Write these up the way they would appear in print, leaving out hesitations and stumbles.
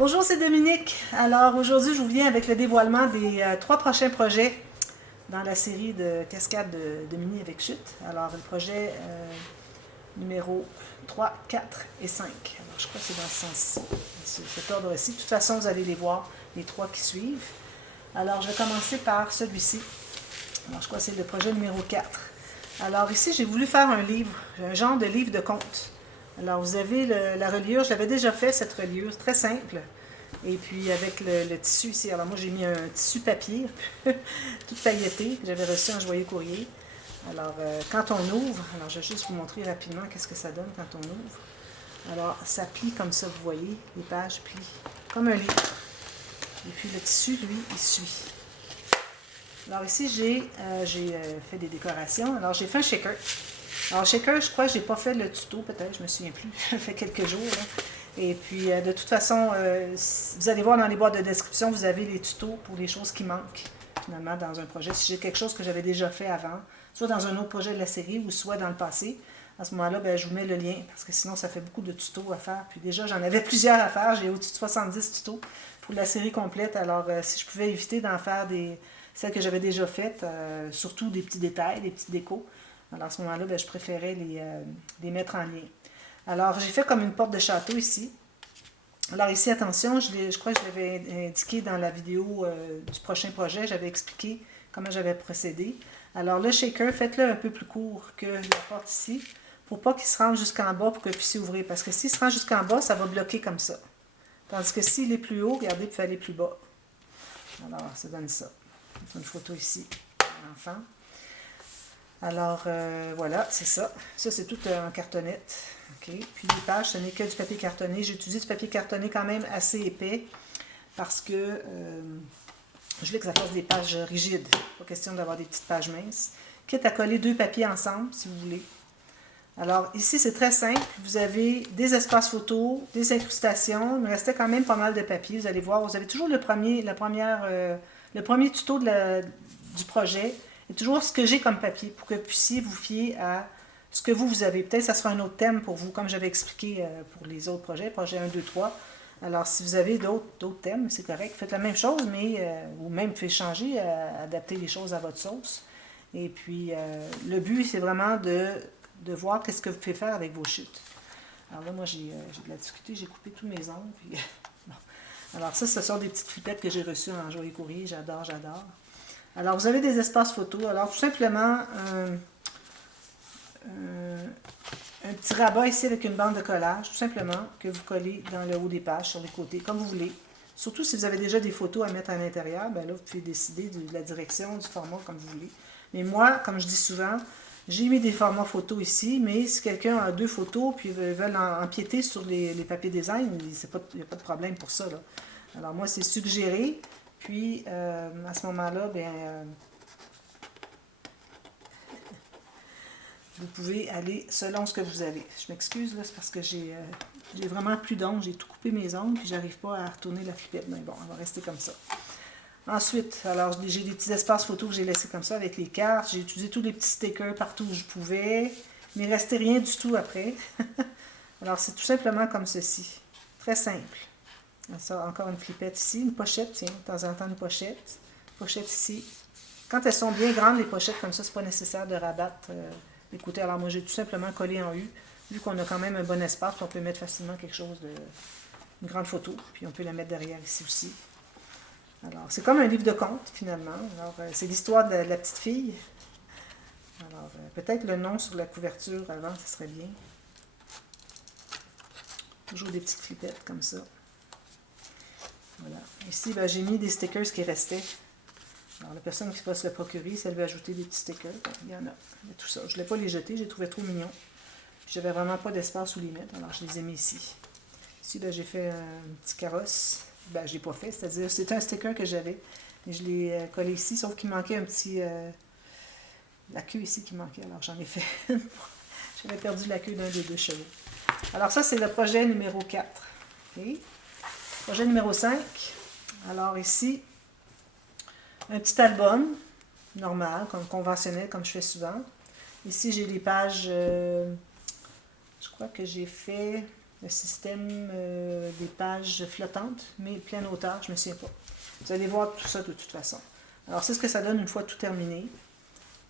Bonjour, c'est Dominique. Alors aujourd'hui, je vous viens avec le dévoilement des 3 prochains projets dans la série de cascades de mini avec chute. Alors le projet numéro 3, 4 et 5. Alors je crois que c'est dans ce sens-ci, cet ordre-ci. De toute façon, vous allez les voir, les 3 qui suivent. Alors je vais commencer par celui-ci. Alors je crois que c'est le projet numéro 4. Alors ici, j'ai voulu faire un livre, un genre de livre de contes. Alors vous avez la reliure, je l'avais déjà fait cette reliure, très simple. Et puis avec le tissu ici, alors moi j'ai mis un tissu papier, tout pailleté, que j'avais reçu en joyeux courrier. Alors quand on ouvre, alors je vais juste vous montrer rapidement qu'est-ce que ça donne quand on ouvre. Alors ça plie comme ça, vous voyez, les pages plient comme un livre. Et puis le tissu, lui, il suit. Alors ici j'ai fait des décorations, alors j'ai fait un shaker. Alors, shaker, je crois que je n'ai pas fait le tuto, peut-être, je ne me souviens plus. Ça fait quelques jours. Là. Et puis, de toute façon, vous allez voir dans les boîtes de description, vous avez les tutos pour les choses qui manquent, finalement, dans un projet. Si j'ai quelque chose que j'avais déjà fait avant, soit dans un autre projet de la série ou soit dans le passé, à ce moment-là, ben, je vous mets le lien, parce que sinon, ça fait beaucoup de tutos à faire. Puis déjà, j'en avais plusieurs à faire. J'ai au-dessus de 70 tutos pour la série complète. Alors, si je pouvais éviter d'en faire celles que j'avais déjà faites, surtout des petits détails, des petites décos, alors à ce moment-là, ben, je préférais les mettre en lien. Alors, j'ai fait comme une porte de château ici. Alors ici, attention, je crois que je l'avais indiqué dans la vidéo du prochain projet, j'avais expliqué comment j'avais procédé. Alors le shaker, faites-le un peu plus court que la porte ici, pour pas qu'il se rende jusqu'en bas pour que vous puissiez ouvrir. Parce que s'il se rend jusqu'en bas, ça va bloquer comme ça. Tandis que s'il est plus haut, regardez, il faut aller plus bas. Alors, ça donne ça. Une photo ici, l'enfant. Alors, voilà, c'est ça. Ça, c'est tout en cartonnette. OK. Puis les pages, ce n'est que du papier cartonné. J'ai utilisé du papier cartonné quand même assez épais parce que je voulais que ça fasse des pages rigides. Pas question d'avoir des petites pages minces. Quitte à coller 2 papiers ensemble, si vous voulez. Alors, ici, c'est très simple. Vous avez des espaces photos, des incrustations. Il me restait quand même pas mal de papier. Vous allez voir, vous avez toujours le premier tuto du projet. Et toujours ce que j'ai comme papier pour que vous puissiez vous fier à ce que vous avez. Peut-être que ça sera un autre thème pour vous, comme j'avais expliqué pour les autres projets, projet 1, 2, 3. Alors, si vous avez d'autres thèmes, c'est correct. Faites la même chose, mais ou même faites changer, adapter les choses à votre sauce. Et puis, le but, c'est vraiment de voir qu'est-ce que vous pouvez faire avec vos chutes. Alors là, moi, j'ai de la difficulté, j'ai coupé tous mes ongles. Puis, bon. Alors ça, ce sont des petites flippettes que j'ai reçues en joyeux courrier. J'adore, j'adore. Alors, vous avez des espaces photos. Alors, tout simplement, un petit rabat ici avec une bande de collage, tout simplement, que vous collez dans le haut des pages, sur les côtés, comme vous voulez. Surtout si vous avez déjà des photos à mettre à l'intérieur, ben là, vous pouvez décider de la direction, du format, comme vous voulez. Mais moi, comme je dis souvent, j'ai mis des formats photos ici, mais si quelqu'un a 2 photos puis veulent empiéter sur les papiers design, il n'y a pas de problème pour ça. Là. Alors moi, c'est suggéré. Puis, à ce moment-là, vous pouvez aller selon ce que vous avez. Je m'excuse, là, c'est parce que j'ai vraiment plus d'ongles. J'ai tout coupé mes ongles, puis j'arrive pas à retourner la flippette. Mais bon, on va rester comme ça. Ensuite, alors j'ai des petits espaces photos que j'ai laissés comme ça avec les cartes. J'ai utilisé tous les petits stickers partout où je pouvais. Mais il ne restait rien du tout après. Alors, c'est tout simplement comme ceci. Très simple. Ça, encore une flippette ici, une pochette, tiens, de temps en temps une pochette. Pochette ici. Quand elles sont bien grandes, les pochettes comme ça, c'est pas nécessaire de rabattre les côtés. Alors moi, j'ai tout simplement collé en U, vu qu'on a quand même un bon espace, on peut mettre facilement quelque chose une grande photo, puis on peut la mettre derrière ici aussi. Alors, c'est comme un livre de contes, finalement. Alors, c'est l'histoire de la petite fille. Alors, peut-être le nom sur la couverture avant, ce serait bien. Toujours des petites flippettes comme ça. Voilà. Ici, ben, j'ai mis des stickers qui restaient. Alors, la personne qui va se le procurer, si elle veut ajouter des petits stickers, ben, il y en a. Il y a tout ça. Je ne voulais pas les jeter, j'ai trouvé trop mignon. Puis, j'avais vraiment pas d'espace où les mettre, alors je les ai mis ici. Ici, ben, j'ai fait un petit carrosse. Ben, je ne l'ai pas fait, c'est-à-dire, c'était un sticker que j'avais. Et je l'ai collé ici, sauf qu'il manquait un petit... la queue ici qui manquait, alors j'en ai fait une. J'avais perdu la queue d'un des 2 chevaux. Alors ça, c'est le projet numéro 4. Okay. Projet numéro 5. Alors ici, un petit album, normal, comme conventionnel, comme je fais souvent. Ici, j'ai les pages, je crois que j'ai fait le système des pages flottantes, mais pleine hauteur, je ne me souviens pas. Vous allez voir tout ça de toute façon. Alors, c'est ce que ça donne une fois tout terminé,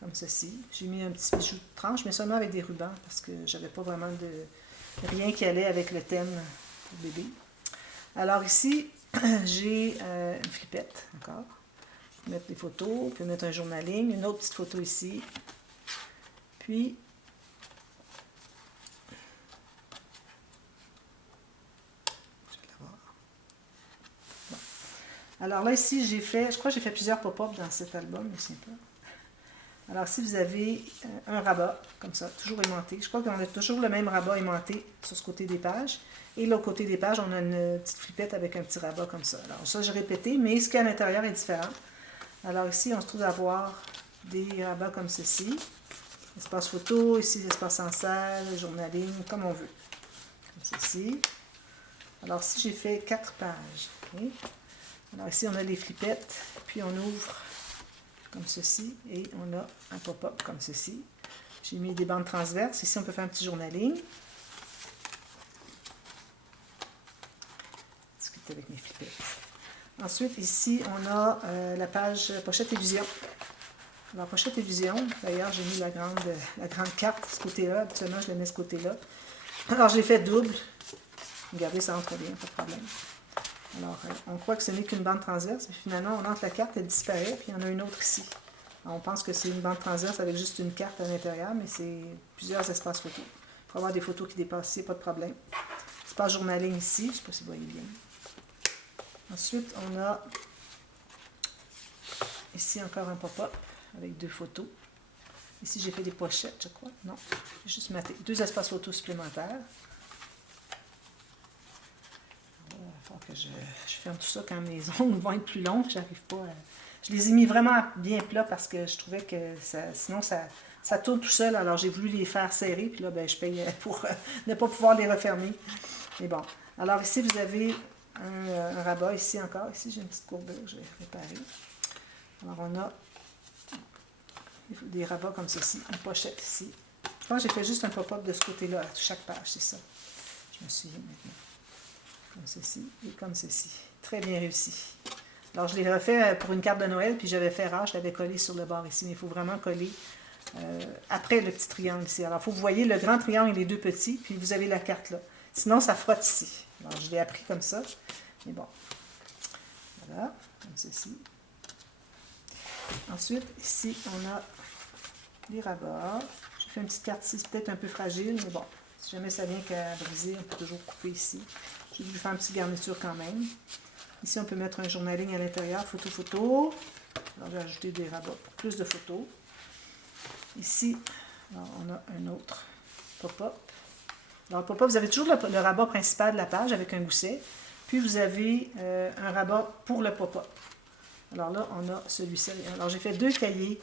comme ceci. J'ai mis un petit bijou de tranche, mais seulement avec des rubans, parce que j'avais pas vraiment de rien qui allait avec le thème du bébé. Alors ici, j'ai une flippette encore. On peut mettre des photos, on peut mettre un journaling, une autre petite photo ici. Puis, bon. Alors là, ici, je crois que j'ai fait plusieurs pop-up dans cet album, je ne sais pas. Alors, si vous avez un rabat, comme ça, toujours aimanté, je crois qu'on a toujours le même rabat aimanté sur ce côté des pages. Et l'autre côté des pages, on a une petite flippette avec un petit rabat comme ça. Alors, ça, j'ai répété, mais ce qu'il y a à l'intérieur est différent. Alors, ici, on se trouve à avoir des rabats comme ceci. Espace photo, ici, l'espace en salle, journaling, comme on veut. Comme ceci. Alors, si j'ai fait 4 pages. Okay. Alors, ici, on a les flippettes, puis on ouvre comme ceci, et on a un pop-up comme ceci. J'ai mis des bandes transverses. Ici, on peut faire un petit journaling. Discuter avec mes flippettes. Ensuite, ici, on a la page pochette et vision. Alors, pochette et vision, d'ailleurs, j'ai mis la grande carte de ce côté-là. Habituellement, je la mets de ce côté-là. Alors, je l'ai fait double. Regardez, ça entre bien, pas de problème. Alors, on croit que ce n'est qu'une bande transverse, mais finalement, on entre la carte, elle disparaît, puis il y en a une autre ici. Alors, on pense que c'est une bande transverse avec juste une carte à l'intérieur, mais c'est plusieurs espaces photos. Pour avoir des photos qui dépassent ici, pas de problème. Espace journaling ici, je ne sais pas si vous voyez bien. Ensuite, on a ici encore un pop-up avec 2 photos. Ici, j'ai fait des pochettes, je crois. Non, j'ai juste maté. 2 espaces photos supplémentaires. Il faut que je ferme tout ça quand mes ongles vont être plus longs. J'arrive pas à... Je les ai mis vraiment bien plats parce que je trouvais que sinon ça tourne tout seul. Alors j'ai voulu les faire serrer. Puis là, ben, je paye pour ne pas pouvoir les refermer. Mais bon. Alors ici, vous avez un rabat ici encore. Ici, j'ai une petite courbure. Je vais réparer. Alors on a des rabats comme ceci. Une pochette ici. Je pense que j'ai fait juste un pop-up de ce côté-là à chaque page. C'est ça. Je me souviens maintenant. Comme ceci et comme ceci. Très bien réussi. Alors, je l'ai refait pour une carte de Noël, puis j'avais fait rare, je l'avais collé sur le bord ici, mais il faut vraiment coller après le petit triangle ici. Alors, il faut que vous voyez le grand triangle et les 2 petits, puis vous avez la carte là. Sinon, ça frotte ici. Alors, je l'ai appris comme ça, mais bon. Voilà, comme ceci. Ensuite, ici, on a les rabats. J'ai fait une petite carte ici, c'est peut-être un peu fragile, mais bon, si jamais ça vient qu'à briser, on peut toujours couper ici. J'ai voulu faire une petite garniture quand même. Ici, on peut mettre un journaling à l'intérieur, photo. Alors, j'ai ajouté des rabats pour plus de photos. Ici, alors, on a un autre pop-up. Alors, pop-up, vous avez toujours le rabat principal de la page avec un gousset. Puis, vous avez un rabat pour le pop-up. Alors là, on a celui-ci. Alors, j'ai fait 2 cahiers,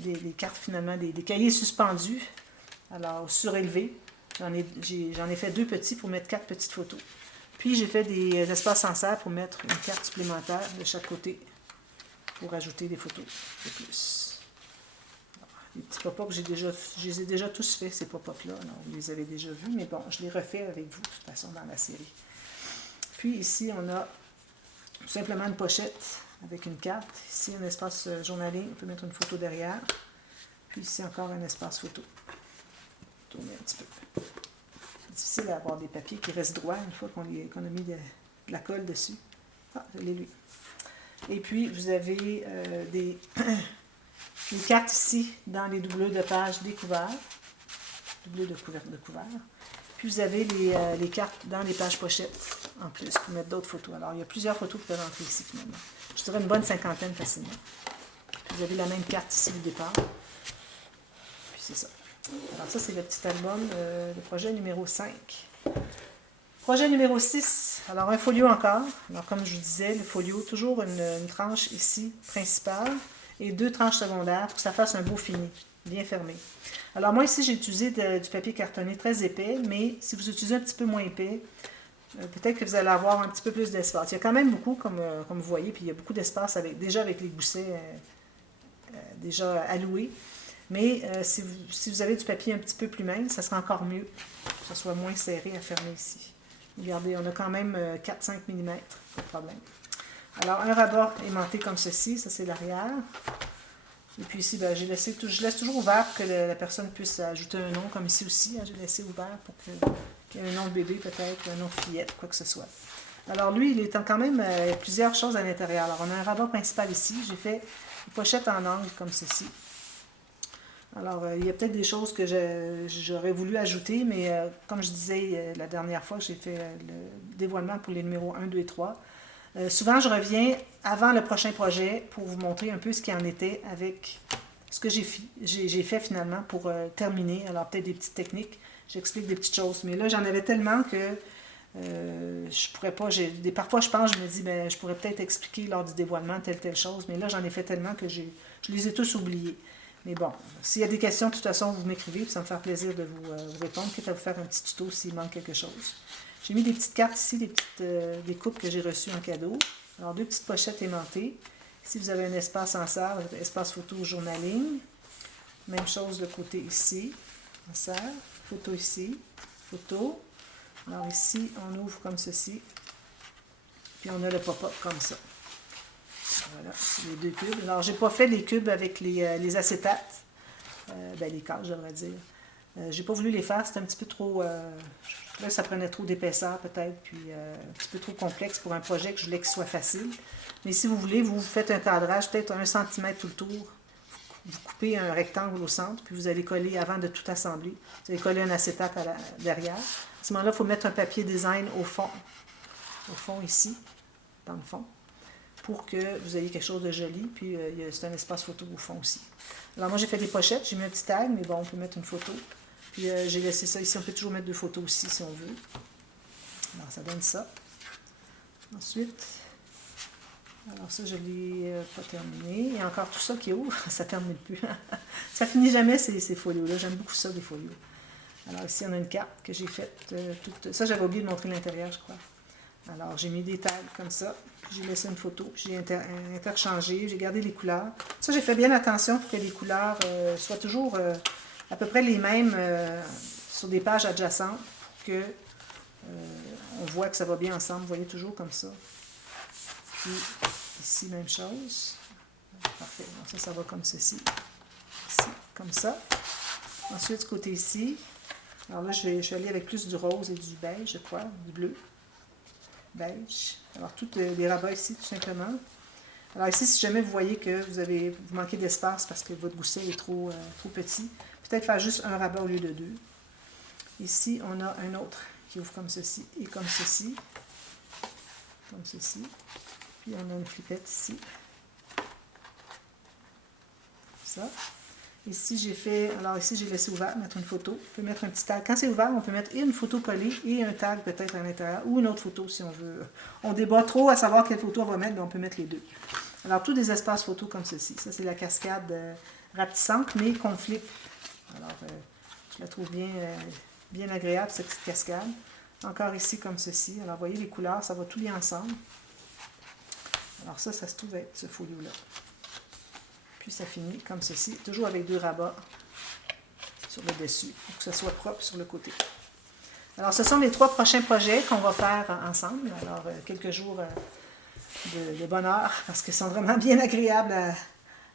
des cartes finalement, des cahiers suspendus, alors surélevés. J'en ai fait 2 petits pour mettre 4 petites photos. Puis j'ai fait des espaces en serre pour mettre une carte supplémentaire de chaque côté pour ajouter des photos de plus. Alors, les petits pop-up, je les ai déjà tous faits, ces pop-up-là. Vous les avez déjà vus, mais bon, je les refais avec vous, de toute façon, dans la série. Puis ici, on a tout simplement une pochette avec une carte. Ici, un espace journaling, on peut mettre une photo derrière. Puis ici, encore un espace photo. Tourner un petit peu. C'est difficile d'avoir des papiers qui restent droits une fois qu'on a mis de la colle dessus. Ah, je l'ai lu. Et puis, vous avez des cartes ici dans les doublures de pages des couverts. Doublures de couverts. Puis, vous avez les cartes dans les pages pochettes en plus pour mettre d'autres photos. Alors, il y a plusieurs photos qui peuvent entrer ici finalement. Je dirais une bonne 50aine facilement. Puis, vous avez la même carte ici du départ. Puis, c'est ça. Alors ça, c'est le petit album, le projet numéro 5. Projet numéro 6. Alors, un folio encore. Alors, comme je vous disais, le folio, toujours une tranche ici, principale, et 2 tranches secondaires pour que ça fasse un beau fini, bien fermé. Alors, moi, ici, j'ai utilisé du papier cartonné très épais, mais si vous utilisez un petit peu moins épais, peut-être que vous allez avoir un petit peu plus d'espace. Il y a quand même beaucoup, comme vous voyez, puis il y a beaucoup d'espace déjà avec les goussets déjà alloués. Mais si vous avez du papier un petit peu plus mince, ça sera encore mieux, que ce soit moins serré à fermer ici. Regardez, on a quand même 4-5 mm, pas de problème. Alors, un rabat aimanté comme ceci, ça c'est l'arrière. Et puis ici, ben, je laisse toujours ouvert pour que la personne puisse ajouter un nom, comme ici aussi. Hein, j'ai laissé ouvert pour qu'il y ait un nom de bébé peut-être, un nom de fillette, quoi que ce soit. Alors lui, il est quand même plusieurs choses à l'intérieur. Alors, on a un rabat principal ici. J'ai fait une pochette en angle comme ceci. Alors, il y a peut-être des choses que j'aurais voulu ajouter, mais comme je disais la dernière fois que j'ai fait le dévoilement pour les numéros 1, 2 et 3, souvent je reviens avant le prochain projet pour vous montrer un peu ce qu'il en était avec ce que j'ai fait finalement pour terminer. Alors, peut-être des petites techniques, j'explique des petites choses, mais là, j'en avais tellement que je pourrais pas, parfois je pense, je me dis, ben, je pourrais peut-être expliquer lors du dévoilement telle chose, mais là, j'en ai fait tellement que je les ai tous oubliés. Mais bon, s'il y a des questions, de toute façon, vous m'écrivez, puis ça me fait plaisir de vous répondre, quitte à vous faire un petit tuto s'il manque quelque chose. J'ai mis des petites cartes ici, des coupes que j'ai reçues en cadeau. Alors, 2 petites pochettes aimantées. Ici, vous avez un espace en serre, espace photo journaling. Même chose de côté ici, en serre. Photo ici, photo. Alors ici, on ouvre comme ceci. Puis on a le pop-up comme ça. Voilà, c'est les 2 cubes. Alors, j'ai pas fait les cubes avec les acétates. Les cases, j'aimerais dire. J'ai pas voulu les faire, c'était un petit peu trop... je trouvais que ça prenait trop d'épaisseur peut-être, puis un petit peu trop complexe pour un projet que je voulais qu'il soit facile. Mais si vous voulez, vous faites un cadrage, peut-être 1 cm tout le tour. Vous coupez un rectangle au centre, puis vous allez coller, avant de tout assembler, vous allez coller un acétate derrière. À ce moment-là, il faut mettre un papier design au fond ici, dans le fond, pour que vous ayez quelque chose de joli, puis c'est un espace photo au fond aussi. Alors moi, j'ai fait des pochettes, j'ai mis un petit tag, mais bon, on peut mettre une photo. Puis j'ai laissé ça ici, on peut toujours mettre 2 photos aussi si on veut. Alors ça donne ça. Ensuite, alors ça, je ne l'ai pas terminé. Il y a encore tout ça qui ouvre, ça ne termine plus. Ça finit jamais ces folios-là, j'aime beaucoup ça, des folios. Alors ici, on a une carte que j'ai faite. Ça, j'avais oublié de montrer l'intérieur, je crois. Alors, j'ai mis des tags comme ça. J'ai laissé une photo. J'ai interchangé. J'ai gardé les couleurs. Ça, j'ai fait bien attention pour que les couleurs soient toujours à peu près les mêmes sur des pages adjacentes pour que on voit que ça va bien ensemble. Vous voyez, toujours comme ça. Puis, ici, même chose. Parfait. Donc ça va comme ceci. Ici, comme ça. Ensuite, du côté ici. Alors là, je suis allée avec plus du rose et du beige, je crois, du bleu. Beige. Alors, tous les rabats ici, tout simplement. Alors ici, si jamais vous voyez que vous manquez d'espace parce que votre gousset est trop petit, peut-être faire juste un rabat au lieu de 2. Ici, on a un autre qui ouvre comme ceci et comme ceci. Comme ceci. Puis on a une flippette ici. Ça. Ici, j'ai laissé ouvert, mettre une photo. On peut mettre un petit tag. Quand c'est ouvert, on peut mettre une photo collée et un tag peut-être à l'intérieur, ou une autre photo si on veut. On débat trop à savoir quelle photo on va mettre, mais on peut mettre les 2. Alors, tous des espaces photos comme ceci. Ça, c'est la cascade rapetissante, mais qu'on flippe. Alors, je la trouve bien agréable, cette petite cascade. Encore ici, comme ceci. Alors, vous voyez, les couleurs, ça va tout bien ensemble. Alors, ça se trouve être ce folio-là. Puis ça finit comme ceci, toujours avec 2 rabats sur le dessus, pour que ce soit propre sur le côté. Alors, ce sont les 3 prochains projets qu'on va faire ensemble. Alors, quelques jours de bonheur, parce qu'ils sont vraiment bien agréables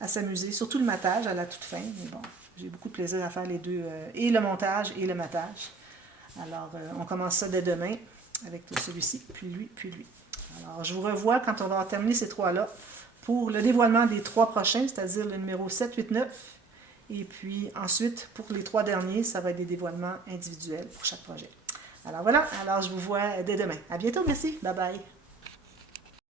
à s'amuser, surtout le matage à la toute fin. Mais bon, j'ai beaucoup de plaisir à faire les 2, et le montage et le matage. Alors, on commence ça dès demain, avec celui-ci, puis lui, puis lui. Alors, je vous revois quand on va avoir terminé ces 3-là, pour le dévoilement des 3 prochains, c'est-à-dire le numéro 7, 8, 9. Et puis ensuite, pour les 3 derniers, ça va être des dévoilements individuels pour chaque projet. Alors voilà, alors je vous vois dès demain. À bientôt, merci. Bye bye.